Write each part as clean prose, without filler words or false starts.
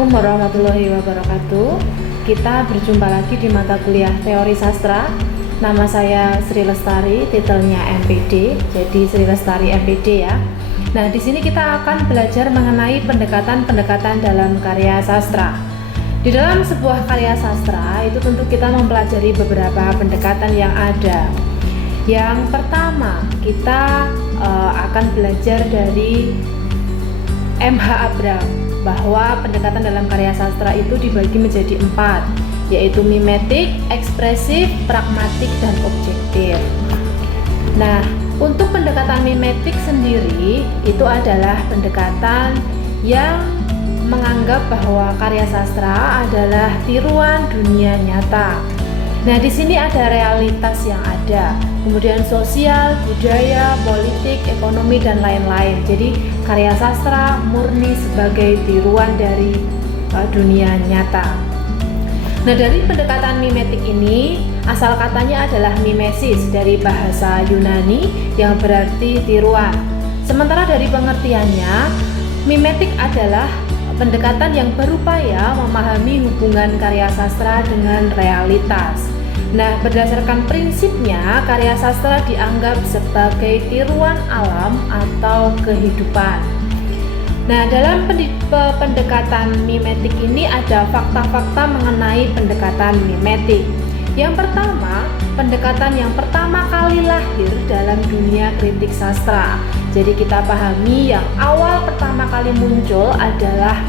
Assalamualaikum warahmatullahi wabarakatuh. Kita berjumpa lagi di mata kuliah Teori Sastra. Nama saya Sri Lestari, titelnya MPD. Jadi Sri Lestari MPD ya. Nah, di sini kita akan belajar mengenai pendekatan-pendekatan dalam karya sastra. Di dalam sebuah karya sastra itu tentu kita mempelajari beberapa pendekatan yang ada. Yang pertama, kita akan belajar dari M.H. Abraham bahwa pendekatan dalam karya sastra itu dibagi menjadi 4, yaitu mimetik, ekspresif, pragmatik, dan objektif. Nah, untuk pendekatan mimetik sendiri itu adalah pendekatan yang menganggap bahwa karya sastra adalah tiruan dunia nyata. Nah, di sini ada realitas yang ada, kemudian sosial, budaya, politik, ekonomi, dan lain-lain. Jadi, karya sastra murni sebagai tiruan dari dunia nyata. Nah, dari pendekatan mimetik ini, asal katanya adalah mimesis dari bahasa Yunani yang berarti tiruan. Sementara dari pengertiannya, mimetik adalah pendekatan yang berupaya memahami hubungan karya sastra dengan realitas. Nah, berdasarkan prinsipnya, karya sastra dianggap sebagai tiruan alam atau kehidupan. Nah, dalam pendekatan mimetik ini ada fakta-fakta mengenai pendekatan mimetik. Yang pertama, pendekatan yang pertama kali lahir dalam dunia kritik sastra. Jadi kita pahami yang awal pertama kali muncul adalah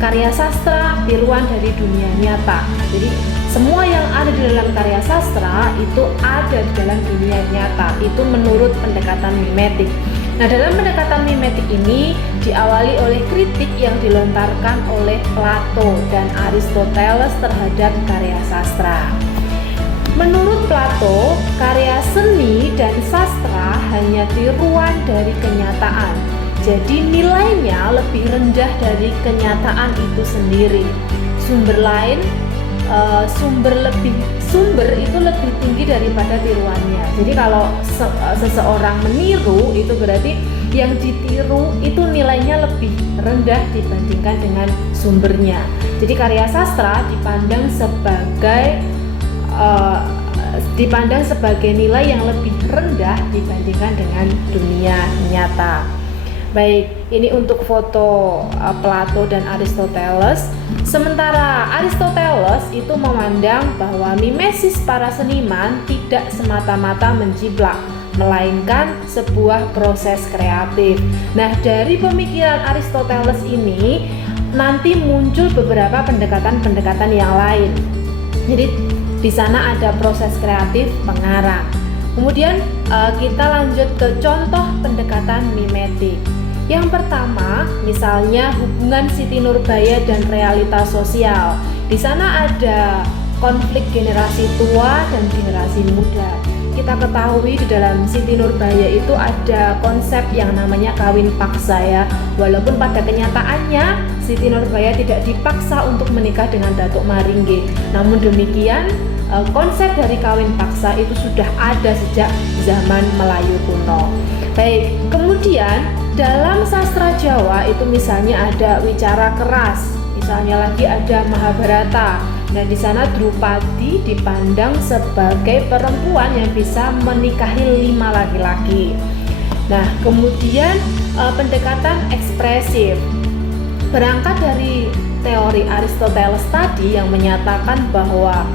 karya sastra tiruan dari dunia nyata. Jadi semua yang ada di dalam karya sastra itu ada di dalam dunia nyata. Itu menurut pendekatan mimetik. Nah, dalam pendekatan mimetik ini diawali oleh kritik yang dilontarkan oleh Plato dan Aristoteles terhadap karya sastra. Menurut Plato, karya seni dan sastra hanya tiruan dari kenyataan. Jadi nilainya lebih rendah dari kenyataan itu sendiri. Sumber itu lebih tinggi daripada tiruannya. Jadi kalau seseorang meniru, itu berarti yang ditiru itu nilainya lebih rendah dibandingkan dengan sumbernya. Jadi karya sastra dipandang sebagai nilai yang lebih rendah dibandingkan dengan dunia nyata. Baik, ini untuk foto Plato dan Aristoteles. Sementara Aristoteles itu memandang bahwa mimesis para seniman tidak semata-mata menjiplak, melainkan sebuah proses kreatif. Nah, dari pemikiran Aristoteles ini nanti muncul beberapa pendekatan-pendekatan yang lain. Jadi di sana ada proses kreatif pengarang. Kemudian kita lanjut ke contoh pendekatan mimetik. Yang pertama, misalnya hubungan Siti Nurbaya dan realitas sosial. Di sana ada konflik generasi tua dan generasi muda. Kita ketahui di dalam Siti Nurbaya itu ada konsep yang namanya kawin paksa ya. Walaupun pada kenyataannya Siti Nurbaya tidak dipaksa untuk menikah dengan Datuk Maringgi. Namun demikian, konsep dari kawin paksa itu sudah ada sejak zaman Melayu kuno. Baik, kemudian dalam sastra Jawa itu misalnya ada Wicara Keras, misalnya lagi ada Mahabharata. Nah, di sana Drupadi dipandang sebagai perempuan yang bisa menikahi 5 laki-laki. Nah, kemudian pendekatan ekspresif berangkat dari teori Aristoteles tadi yang menyatakan bahwa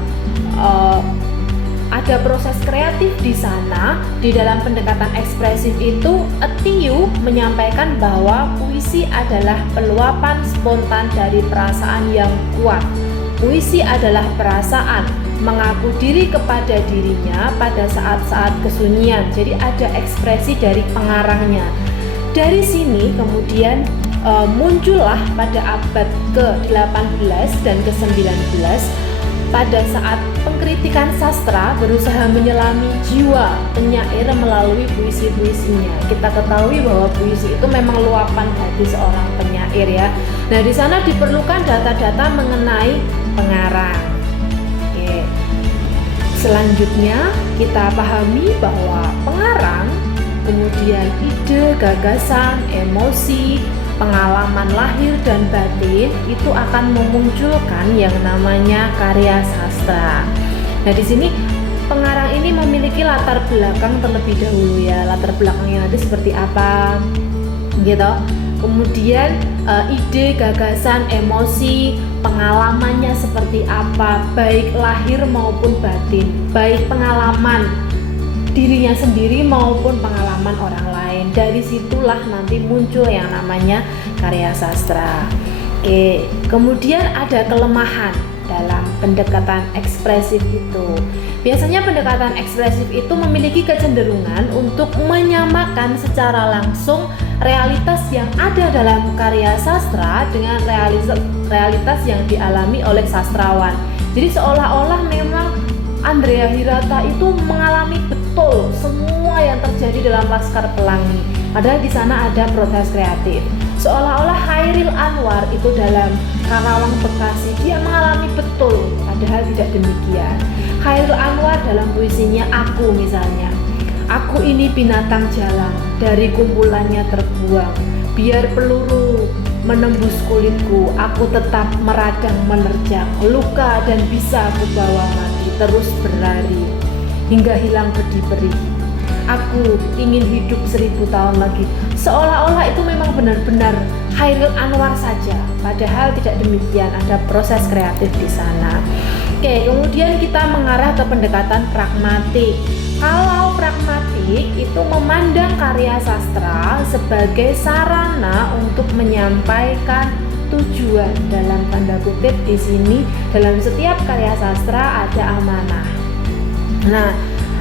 ada proses kreatif di sana. Di dalam pendekatan ekspresif itu, Ethiu menyampaikan bahwa puisi adalah peluapan spontan dari perasaan yang kuat. Puisi adalah perasaan, mengaku diri kepada dirinya pada saat-saat kesunyian. Jadi ada ekspresi dari pengarangnya. Dari sini kemudian muncullah pada abad ke-18 dan ke-19 pada saat pengkritikan sastra berusaha menyelami jiwa penyair melalui puisi-puisinya. Kita ketahui bahwa puisi itu memang luapan hati seorang penyair ya. Nah, di sana diperlukan data-data mengenai pengarang. Oke. Selanjutnya kita pahami bahwa pengarang, kemudian ide, gagasan, emosi, pengalaman lahir dan batin itu akan memunculkan yang namanya karya sastra. Nah, di sini pengarang ini memiliki latar belakang terlebih dahulu ya, latar belakangnya nanti seperti apa gitu. Kemudian ide, gagasan, emosi, pengalamannya seperti apa, baik lahir maupun batin, baik pengalaman dirinya sendiri maupun pengalaman orang lain. Dari situlah nanti muncul yang namanya karya sastra. Oke, kemudian ada kelemahan dalam pendekatan ekspresif itu. Biasanya pendekatan ekspresif itu memiliki kecenderungan untuk menyamakan secara langsung realitas yang ada dalam karya sastra dengan realitas yang dialami oleh sastrawan. Jadi seolah-olah memang Andrea Hirata itu mengalami betul semua yang terjadi dalam Laskar Pelangi. Padahal di sana ada proses kreatif. Seolah-olah Chairil Anwar itu dalam Karawang Bekasi dia mengalami betul, padahal tidak demikian. Chairil Anwar dalam puisinya Aku misalnya, aku ini binatang jalang, dari kumpulannya terbuang. Biar peluru menembus kulitku, aku tetap meradang menerjang. Luka dan bisa aku bawa mati, terus berlari hingga hilang beri-beri. Aku ingin hidup 1000 tahun lagi. Seolah-olah itu memang benar-benar Chairil Anwar saja, padahal tidak demikian, ada proses kreatif di sana. Oke, kemudian kita mengarah ke pendekatan pragmatik. Kalau pragmatik itu memandang karya sastra sebagai sarana untuk menyampaikan tujuan, dalam tanda kutip di sini dalam setiap karya sastra ada amanah. Nah,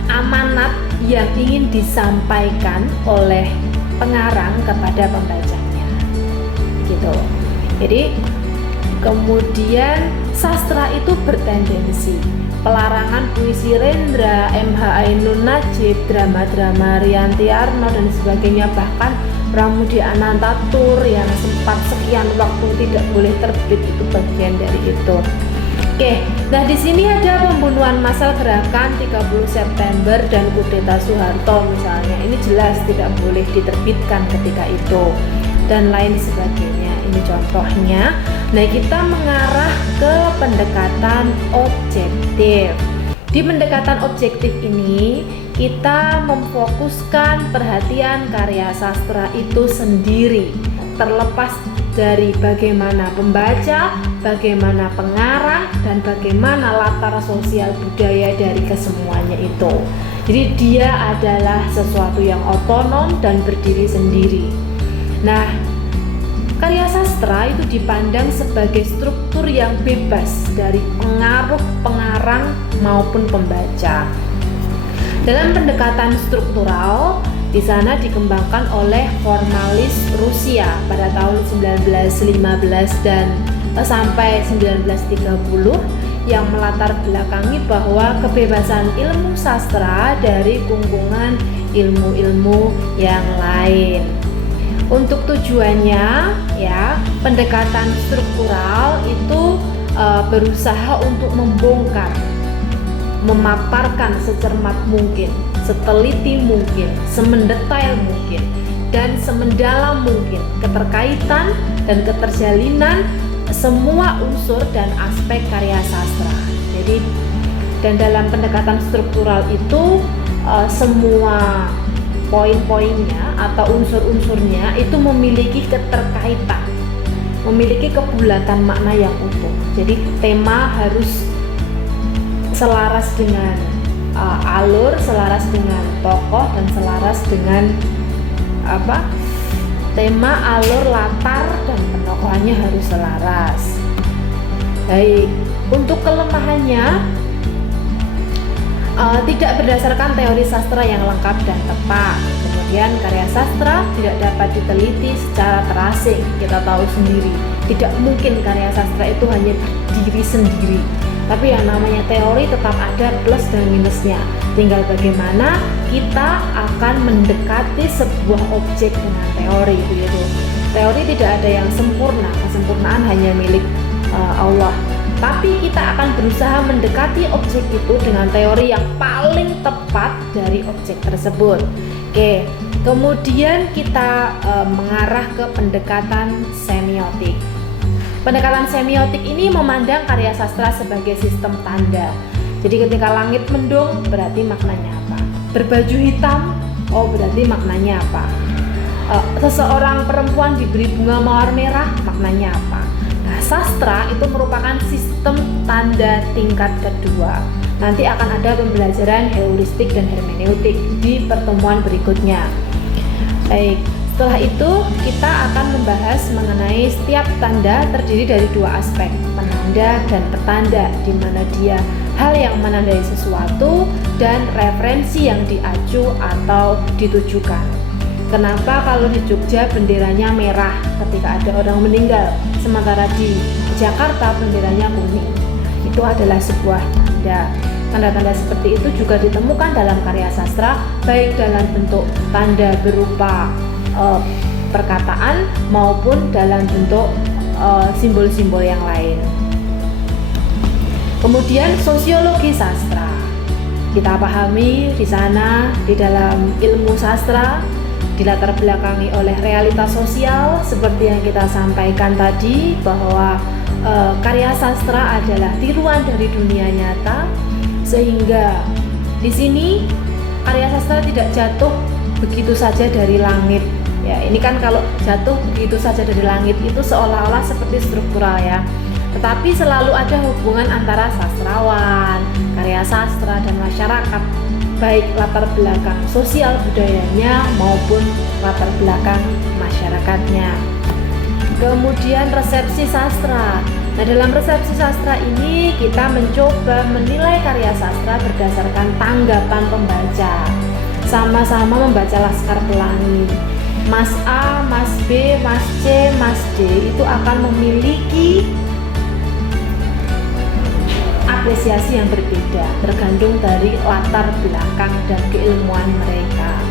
amanat yang ingin disampaikan oleh pengarang kepada pembacanya gitu. Jadi kemudian sastra itu bertendensi pelarangan puisi Rendra, MH Ainun Najib, drama-drama Rianti Arno dan sebagainya, bahkan Pramudia Anantatur yang sempat sekian waktu tidak boleh terbit itu bagian dari itu. Oke, nah di sini ada pembunuhan massal gerakan 30 September dan kudeta Soeharto misalnya. Ini jelas tidak boleh diterbitkan ketika itu dan lain sebagainya. Ini contohnya. Nah, kita mengarah ke pendekatan objektif. Di pendekatan objektif ini kita memfokuskan perhatian karya sastra itu sendiri, terlepas dari bagaimana pembaca, bagaimana pengarang, dan bagaimana latar sosial budaya dari kesemuanya itu. Jadi dia adalah sesuatu yang otonom dan berdiri sendiri. Nah, karya sastra itu dipandang sebagai struktur yang bebas dari pengaruh pengarang maupun pembaca. Dalam pendekatan struktural, di sana dikembangkan oleh formalis Rusia pada tahun 1915 dan sampai 1930 yang melatar belakangi bahwa kebebasan ilmu sastra dari kungkungan ilmu-ilmu yang lain. Untuk tujuannya ya, pendekatan struktural itu berusaha untuk membongkar, memaparkan secermat mungkin, seteliti mungkin, semendetail mungkin, dan semendalam mungkin keterkaitan dan keterjalinan semua unsur dan aspek karya sastra. Jadi, dan dalam pendekatan struktural itu semua poin-poinnya atau unsur-unsurnya itu memiliki keterkaitan, memiliki kebulatan makna yang utuh. Jadi tema harus selaras dengan alur, selaras dengan tokoh, dan selaras dengan tema, alur, latar, dan penokohannya harus selaras. Baik, untuk kelemahannya tidak berdasarkan teori sastra yang lengkap dan tepat. Kemudian karya sastra tidak dapat diteliti secara terasing. Kita tahu sendiri, tidak mungkin karya sastra itu hanya berdiri sendiri. Tapi yang namanya teori tetap ada plus dan minusnya. Tinggal bagaimana kita akan mendekati sebuah objek dengan teori begitu. Teori tidak ada yang sempurna, kesempurnaan hanya milik Allah. Tapi kita akan berusaha mendekati objek itu dengan teori yang paling tepat dari objek tersebut. Oke, Kemudian kita mengarah ke pendekatan semiotik. Pendekatan semiotik ini memandang karya sastra sebagai sistem tanda. Jadi ketika langit mendung berarti maknanya apa? Berbaju hitam, oh berarti maknanya apa? Seseorang perempuan diberi bunga mawar merah, maknanya apa? Nah, sastra itu merupakan sistem tanda tingkat kedua. Nanti akan ada pembelajaran heuristik dan hermeneutik di pertemuan berikutnya. Baik, setelah itu kita akan membahas mengenai setiap tanda terdiri dari dua aspek, penanda dan petanda, di mana dia hal yang menandai sesuatu dan referensi yang diacu atau ditujukan. Kenapa kalau di Jogja benderanya merah ketika ada orang meninggal, sementara di Jakarta benderanya kuning? Itu adalah sebuah tanda. Tanda-tanda seperti itu juga ditemukan dalam karya sastra, baik dalam bentuk tanda berupa perkataan maupun dalam bentuk simbol-simbol yang lain. Kemudian sosiologi sastra. Kita pahami di sana di dalam ilmu sastra dilatar belakangi oleh realitas sosial seperti yang kita sampaikan tadi, bahwa karya sastra adalah tiruan dari dunia nyata, sehingga di sini karya sastra tidak jatuh begitu saja dari langit. Ya, ini kan kalau jatuh begitu saja dari langit itu seolah-olah seperti struktural ya. Tetapi selalu ada hubungan antara sastrawan, karya sastra dan masyarakat, baik latar belakang sosial budayanya maupun latar belakang masyarakatnya. Kemudian resepsi sastra. Nah, dalam resepsi sastra ini kita mencoba menilai karya sastra berdasarkan tanggapan pembaca. Sama-sama membaca Laskar Pelangi. Mas A, Mas B, Mas C, Mas D itu akan memiliki apresiasi yang berbeda tergantung dari latar belakang dan keilmuan mereka.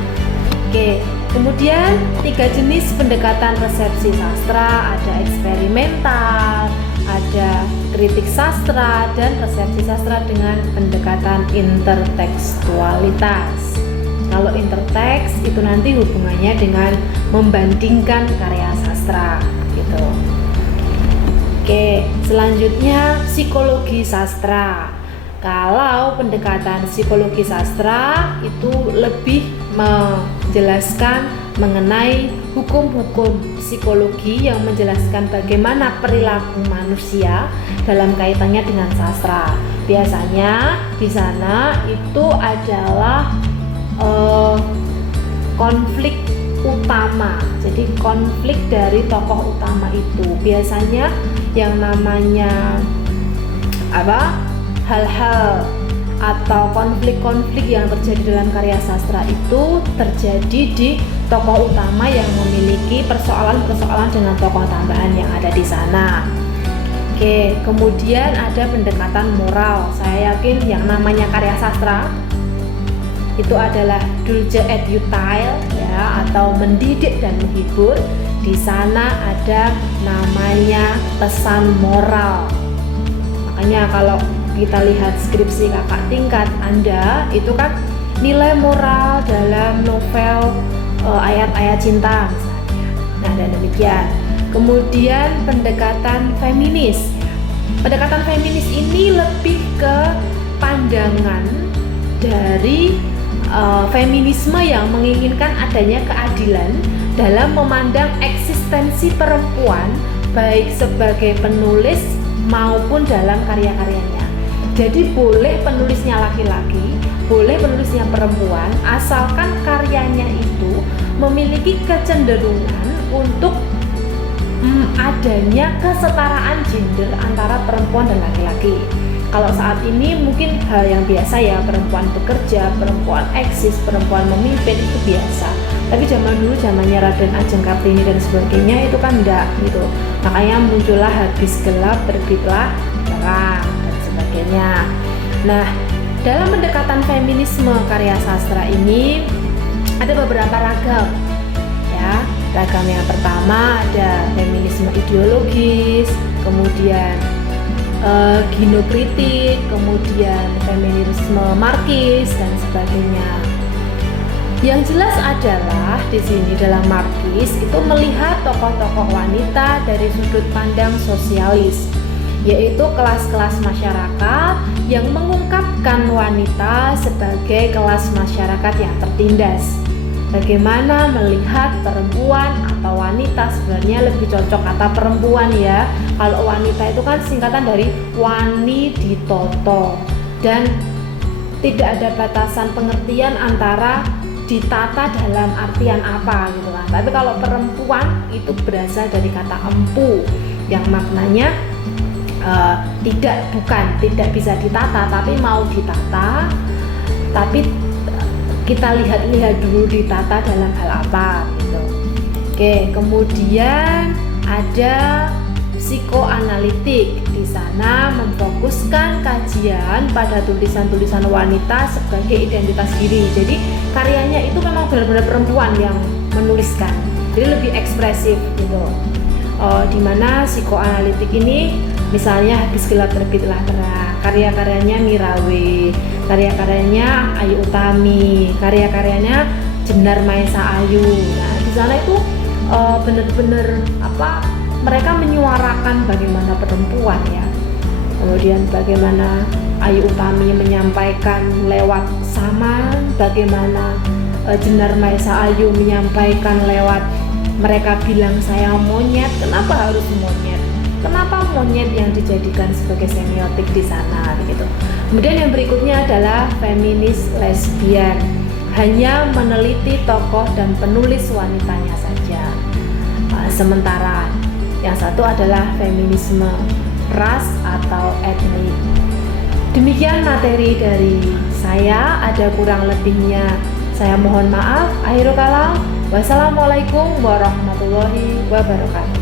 Oke, kemudian 3 jenis pendekatan resepsi sastra, ada eksperimental, ada kritik sastra, dan resepsi sastra dengan pendekatan intertekstualitas. Kalau interteks itu nanti hubungannya dengan membandingkan karya sastra gitu. Oke, selanjutnya psikologi sastra. Kalau pendekatan psikologi sastra itu lebih menjelaskan mengenai hukum-hukum psikologi yang menjelaskan bagaimana perilaku manusia dalam kaitannya dengan sastra. Biasanya di sana itu adalah konflik utama. Jadi konflik dari tokoh utama itu biasanya yang namanya hal-hal atau konflik-konflik yang terjadi dalam karya sastra itu terjadi di tokoh utama yang memiliki persoalan-persoalan dengan tokoh tambahan yang ada di sana. Oke, kemudian ada pendekatan moral. Saya yakin yang namanya karya sastra itu adalah dulce et utile ya, atau mendidik dan menghibur. Di sana ada namanya pesan moral. Makanya kalau kita lihat skripsi kakak tingkat Anda itu kan nilai moral dalam novel ayat-ayat cinta misalnya. Nah, dan demikian. Kemudian pendekatan feminis. Pendekatan feminis ini lebih ke pandangan dari feminisme yang menginginkan adanya keadilan dalam memandang eksistensi perempuan baik sebagai penulis maupun dalam karya-karyanya. Jadi boleh penulisnya laki-laki, boleh penulisnya perempuan, asalkan karyanya itu memiliki kecenderungan untuk adanya kesetaraan gender antara perempuan dan laki-laki. Kalau saat ini mungkin hal yang biasa ya, perempuan bekerja, perempuan eksis, perempuan memimpin itu biasa. Tapi zaman dulu, zamannya Raden Ajeng Kartini dan sebagainya itu kan enggak gitu. Makanya muncullah habis gelap terbitlah terang dan sebagainya. Nah, dalam pendekatan feminisme karya sastra ini ada beberapa ragam ya. Ragam yang pertama ada feminisme ideologis, kemudian ginokritik, kemudian feminisme marxis dan sebagainya. Yang jelas adalah di sini dalam Marquis itu melihat tokoh-tokoh wanita dari sudut pandang sosialis, yaitu kelas-kelas masyarakat yang mengungkapkan wanita sebagai kelas masyarakat yang tertindas. Bagaimana melihat perempuan atau wanita, sebenarnya lebih cocok kata perempuan ya. Kalau wanita itu kan singkatan dari wani ditoto, dan tidak ada batasan pengertian antara ditata dalam artian apa gitu kan. Tapi kalau perempuan itu berasal dari kata empu yang maknanya tidak bisa ditata, tapi mau ditata, tapi kita lihat dulu ditata dalam hal apa gitu. Oke, kemudian ada psikoanalitik. Di sana memfokuskan kajian pada tulisan-tulisan wanita sebagai identitas diri. Jadi karyanya itu memang benar-benar perempuan yang menuliskan, jadi lebih ekspresif gitu. Dimana psikoanalitik ini misalnya Habis Gelap Terbitlah Terang, karya-karyanya Mirawe, karya-karyanya Ayu Utami, karya-karyanya Jenar Maesa Ayu. Nah di sana itu benar-benar mereka menyuarakan bagaimana perempuan ya. Kemudian bagaimana Ayu Utami menyampaikan lewat Saman, bagaimana Jenar Maesa Ayu menyampaikan lewat mereka bilang saya monyet. Kenapa harus monyet? Kenapa monyet yang dijadikan sebagai semiotik di sana gitu. Kemudian yang berikutnya adalah feminis lesbian, hanya meneliti tokoh dan penulis wanitanya saja. Sementara yang satu adalah feminisme ras atau etnik. Demikian materi dari saya, ada kurang lebihnya saya mohon maaf. Akhirul kalam, wassalamualaikum warahmatullahi wabarakatuh.